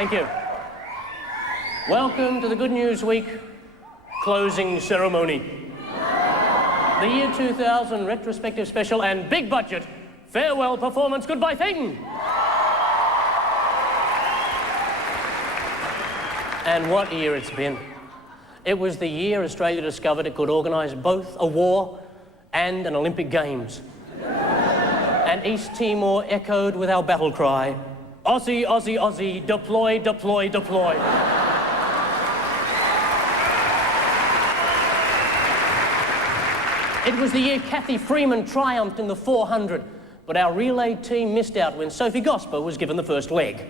Thank you. Welcome to the Good News Week closing ceremony. The year 2000 retrospective special and big budget farewell performance Goodbye thing. And what a year it's been. It was the year Australia discovered it could organise both a war and an Olympic Games. And East Timor echoed with our battle cry, Aussie, Aussie, Aussie, deploy, deploy, deploy. It was the year Kathy Freeman triumphed in the 400, but our relay team missed out when Sophie Gosper was given the first leg.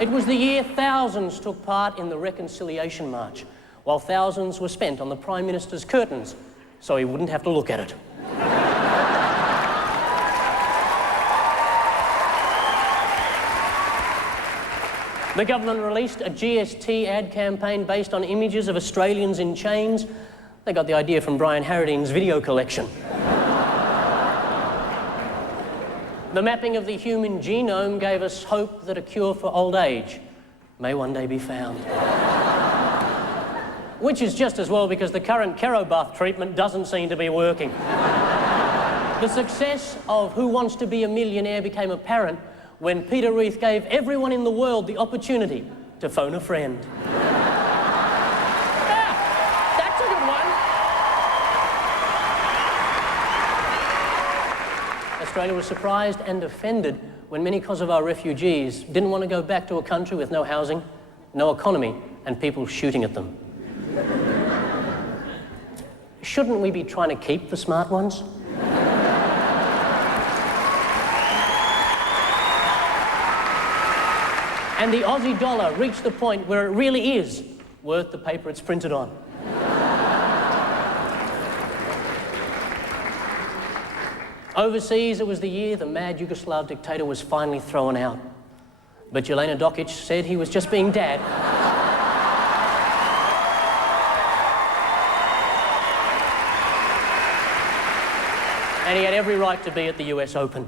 It was the year thousands took part in the Reconciliation March, while thousands were spent on the Prime Minister's curtains, so he wouldn't have to look at it. The government released a GST ad campaign based on images of Australians in chains. They got the idea from Brian Harrading's video collection. The mapping of the human genome gave us hope that a cure for old age may one day be found. Which is just as well because the current Kerobuff treatment doesn't seem to be working. The success of Who Wants to Be a Millionaire became apparent when Peter Reith gave everyone in the world the opportunity to phone a friend. That's a good one. Australia was surprised and offended when many Kosovo refugees didn't want to go back to a country with no housing, no economy, and people shooting at them. Shouldn't we be trying to keep the smart ones? And the Aussie dollar reached the point where it really is worth the paper it's printed on. Overseas, it was the year the mad Yugoslav dictator was finally thrown out. But Jelena Dokic said he was just being dad. And he had every right to be at the US Open.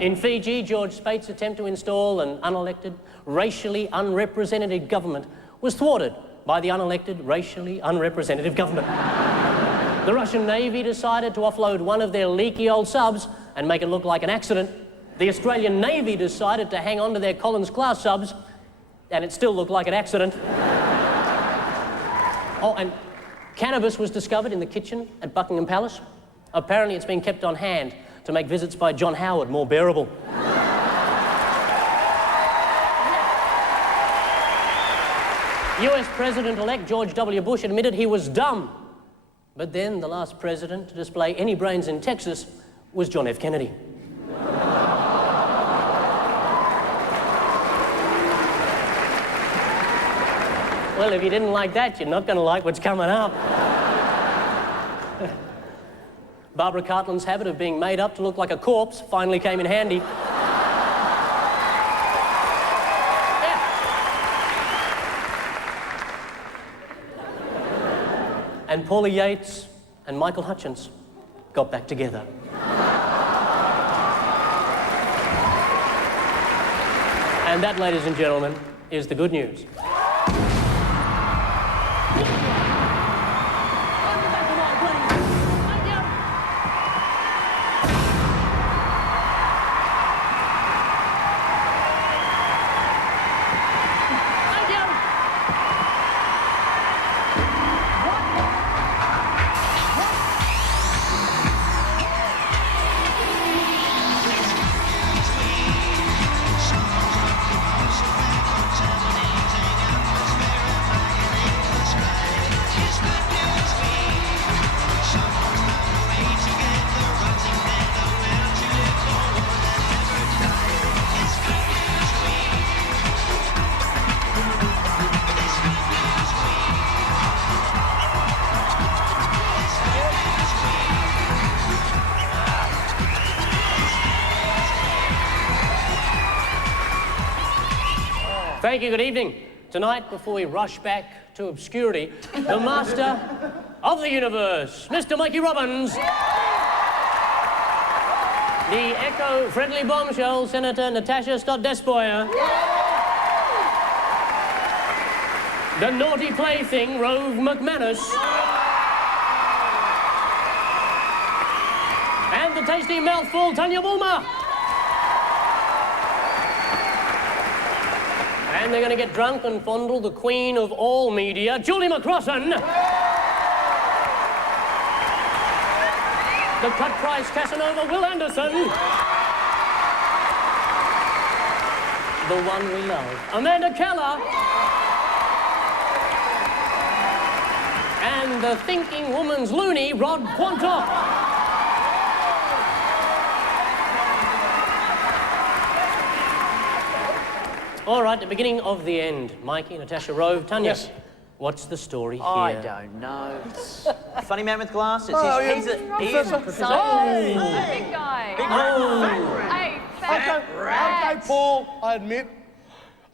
In Fiji, George Speight's attempt to install an unelected, racially unrepresentative government was thwarted by the unelected, racially unrepresentative government. The Russian Navy decided to offload one of their leaky old subs and make it look like an accident. The Australian Navy decided to hang on to their Collins-class subs, and it still looked like an accident. Oh, and cannabis was discovered in the kitchen at Buckingham Palace. Apparently it's been kept on hand to make visits by John Howard more bearable. US President-elect George W. Bush admitted he was dumb. But then the last president to display any brains in Texas was John F. Kennedy. Well, if you didn't like that, you're not going to like what's coming up. Barbara Cartland's habit of being made up to look like a corpse finally came in handy. Yeah. And Paulie Yates and Michael Hutchence got back together. And that, ladies and gentlemen, is the good news. Thank you, good evening. Tonight, before we rush back to obscurity, the master of the universe, Mr. Mikey Robbins. The eco-friendly bombshell, Senator Natasha Stott-Despoja. The naughty plaything, Rove McManus. And the tasty mouthful, Tanya Bulmer. And they're going to get drunk and fondle the queen of all media, Julie McCrossan. The cut-price Casanova, Will Anderson. The one we love, Amanda Keller. And the thinking woman's loony, Rod Quantock. All right, the beginning of the end. Mikey, Natasha, Rove, Tanya. Yes. What's the story here? I don't know. A funny man with glasses. Oh, He's a Professor. Hey, big guy. Hey, fat rat. Okay, Paul, I admit,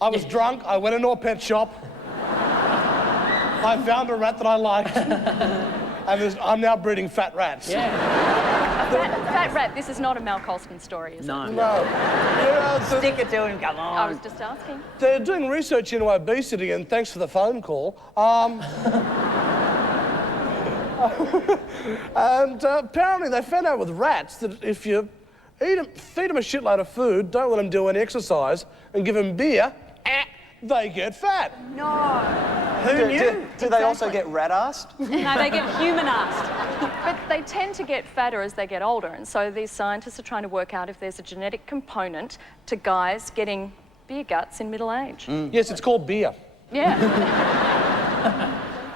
I was drunk, I went into a pet shop, I found a rat that I liked, and I'm now breeding fat rats. Yeah. Fat rat, this is not a Mel Colston story, is it? No. No. Yeah, Stick it to him, come on. I was just asking. they're doing research into obesity, and thanks for the phone call. And apparently they found out with rats that if you feed them a shitload of food, don't let them do any exercise, and give them beer, they get fat. No. Who knew? Do they also get rat-assed? No, they get human-assed. But they tend to get fatter as they get older, and so these scientists are trying to work out if there's a genetic component to guys getting beer guts in middle age. Yes, it's called beer. Yeah.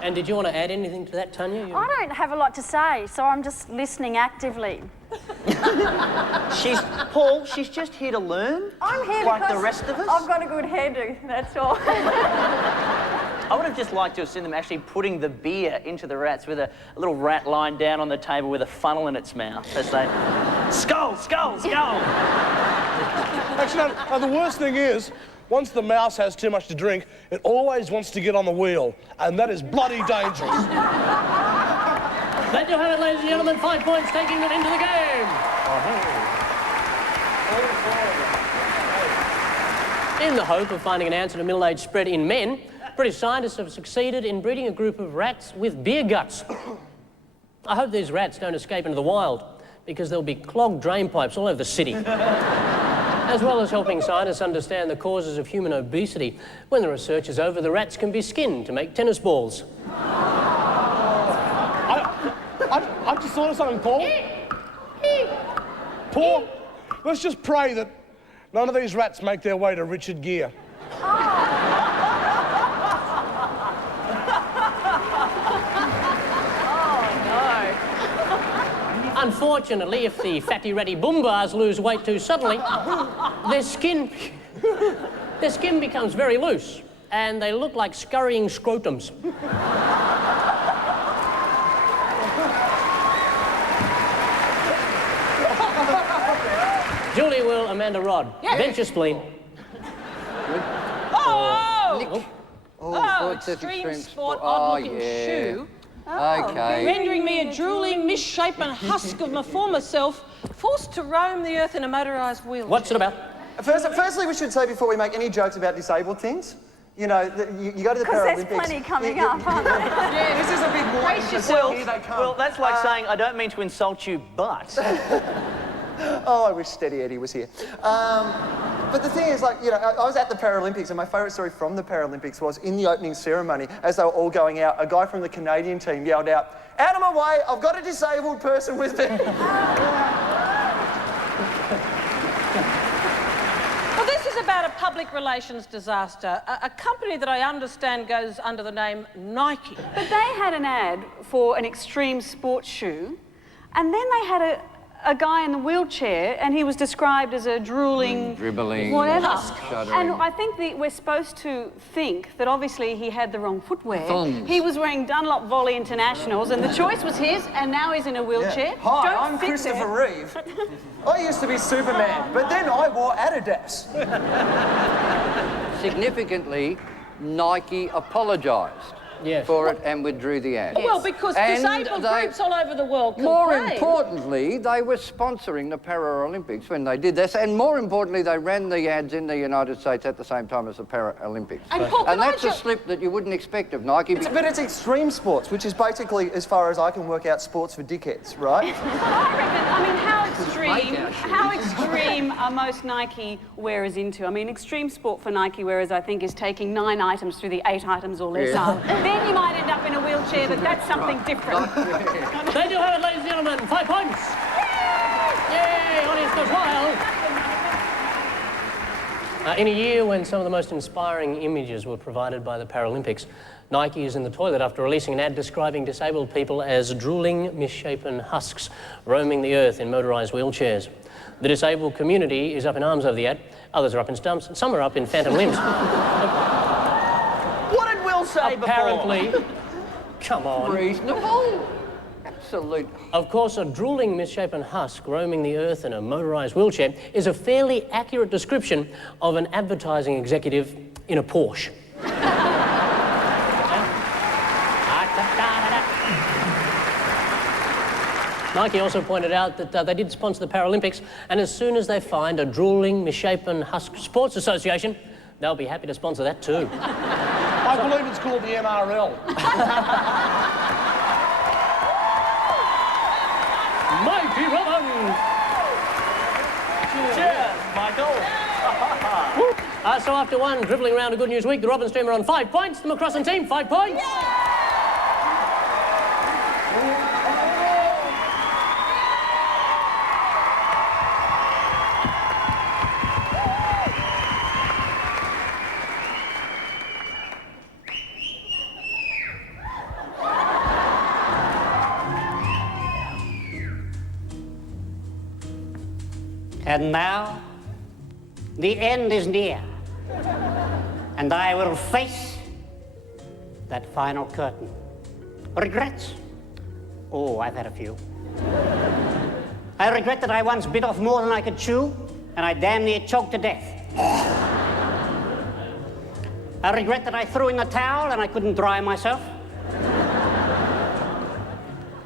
And did you want to add anything to that, Tanya? I don't have a lot to say, so I'm just listening actively. She's just here to learn. I'm here like because the rest of us. I've got a good hairdo, that's all. I would have just liked to have seen them actually putting the beer into the rats with a little rat lying down on the table with a funnel in its mouth. As they, skull, skull, skull. Actually, no, the worst thing is, once the mouse has too much to drink, it always wants to get on the wheel, and that is bloody dangerous. Let you have it, ladies and gentlemen. 5 points taking them into the game. In the hope of finding an answer to middle age spread in men, British scientists have succeeded in breeding a group of rats with beer guts. I hope these rats don't escape into the wild, because there'll be clogged drain pipes all over the city. As well as helping scientists understand the causes of human obesity. When the research is over, the rats can be skinned to make tennis balls. I just thought of something, Paul. Paul, let's just pray that none of these rats make their way to Richard Gere. Unfortunately, if the fatty ratty boombas lose weight too suddenly, their skin becomes very loose, and they look like scurrying scrotums. Julie, Will, Amanda, Rod. Yeah. Venture spleen. Extreme sport, odd-looking shoe. Okay. Rendering me a drooling, misshapen husk of my former self, forced to roam the earth in a motorised wheelchair. What's it about? Firstly, we should say before we make any jokes about disabled things, you know, you go to the Because Paralympics. there's plenty coming up, aren't there? This is a big warning. Brace yourself. Here they come. Well, that's like saying, I don't mean to insult you, but... Oh, I wish Steady Eddie was here. But the thing is, like, you know, I was at the Paralympics, and my favourite story from the Paralympics was in the opening ceremony, as they were all going out, a guy from the Canadian team yelled out, "Out of my way, I've got a disabled person with me." Well, this is about a public relations disaster. A company that I understand goes under the name Nike. But they had an ad for an extreme sports shoe, and then they had a guy in the wheelchair, and he was described as a drooling, dribbling, whatever. shuddering. And I think we're supposed to think that obviously he had the wrong footwear. Thongs. He was wearing Dunlop Volley Internationals, and the choice was his, and now he's in a wheelchair. Hi, Don't I'm fit Christopher there. Reeve. I used to be Superman, but then I wore Adidas. Significantly, Nike apologised. Yes. for it and withdrew the ad. Well, because And disabled groups all over the world complain. More importantly, they were sponsoring the Paralympics when they did this, and more importantly, they ran the ads in the United States at the same time as the Paralympics. And Paul, And can I that's a slip that you wouldn't expect of Nike. But it's extreme sports, which is basically, as far as I can work out, sports for dickheads, right? I reckon, I mean, how extreme are most Nike wearers into? I mean, extreme sport for Nike wearers, I think, is taking 9 items through the 8 items or less are. Then you might end up in a wheelchair, but that's something different. There you have it, ladies and gentlemen. 5 points. Yay, audience goes wild. In a year when some of the most inspiring images were provided by the Paralympics, Nike is in the toilet after releasing an ad describing disabled people as drooling, misshapen husks roaming the earth in motorised wheelchairs. The disabled community is up in arms over the ad. Others are up in stumps, and some are up in phantom limbs. What did Will say Apparently, come on. Reasonable. Absolute. Of course, a drooling, misshapen husk roaming the earth in a motorised wheelchair is a fairly accurate description of an advertising executive in a Porsche. Nike also pointed out that they did sponsor the Paralympics, and as soon as they find a drooling, misshapen husk sports association, they'll be happy to sponsor that too. I believe it's called the NRL. Mighty Robin! Cheers, Michael. So after one dribbling round a good news week, the Robins team are on 5 points. The McCrossan team, 5 points. And now, the end is near, and I will face that final curtain. Regrets? Oh, I've had a few. I regret that I once bit off more than I could chew, and I damn near choked to death. I regret that I threw in the towel and I couldn't dry myself.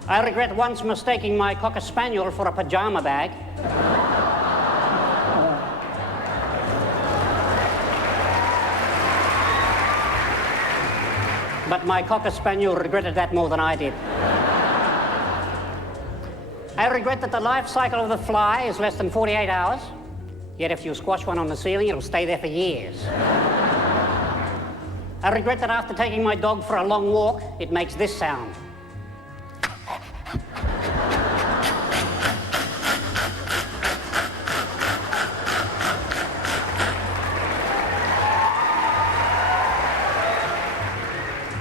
I regret once mistaking my Cocker Spaniel for a pajama bag. But my Cocker Spaniel regretted that more than I did. I regret that the life cycle of the fly is less than 48 hours, yet if you squash one on the ceiling, it'll stay there for years. I regret that after taking my dog for a long walk, it makes this sound.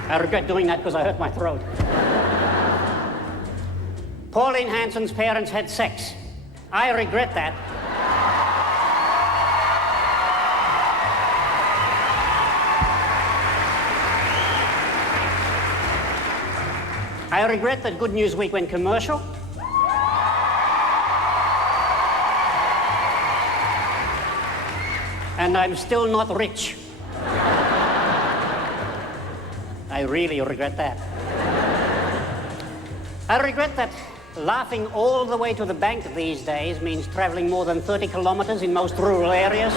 I regret doing that because I hurt my throat. Pauline Hanson's parents had sex. I regret that. I regret that Good News Week went commercial. And I'm still not rich. I really regret that. I regret that laughing all the way to the bank these days means traveling more than 30 kilometers in most rural areas.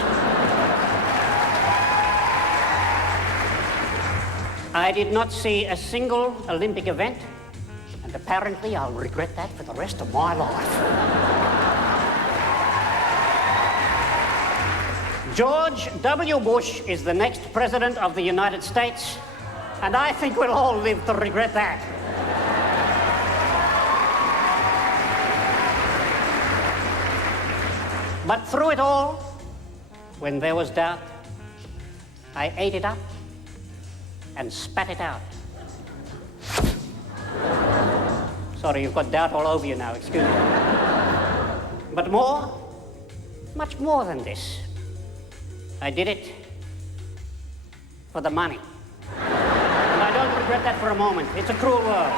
I did not see a single Olympic event, and apparently I'll regret that for the rest of my life. George W. Bush is the next president of the United States, and I think we'll all live to regret that. But through it all, when there was doubt, I ate it up and spat it out. Sorry, you've got doubt all over you now, excuse me. But more, much more than this. I did it for the money. And I don't regret that for a moment. It's a cruel world.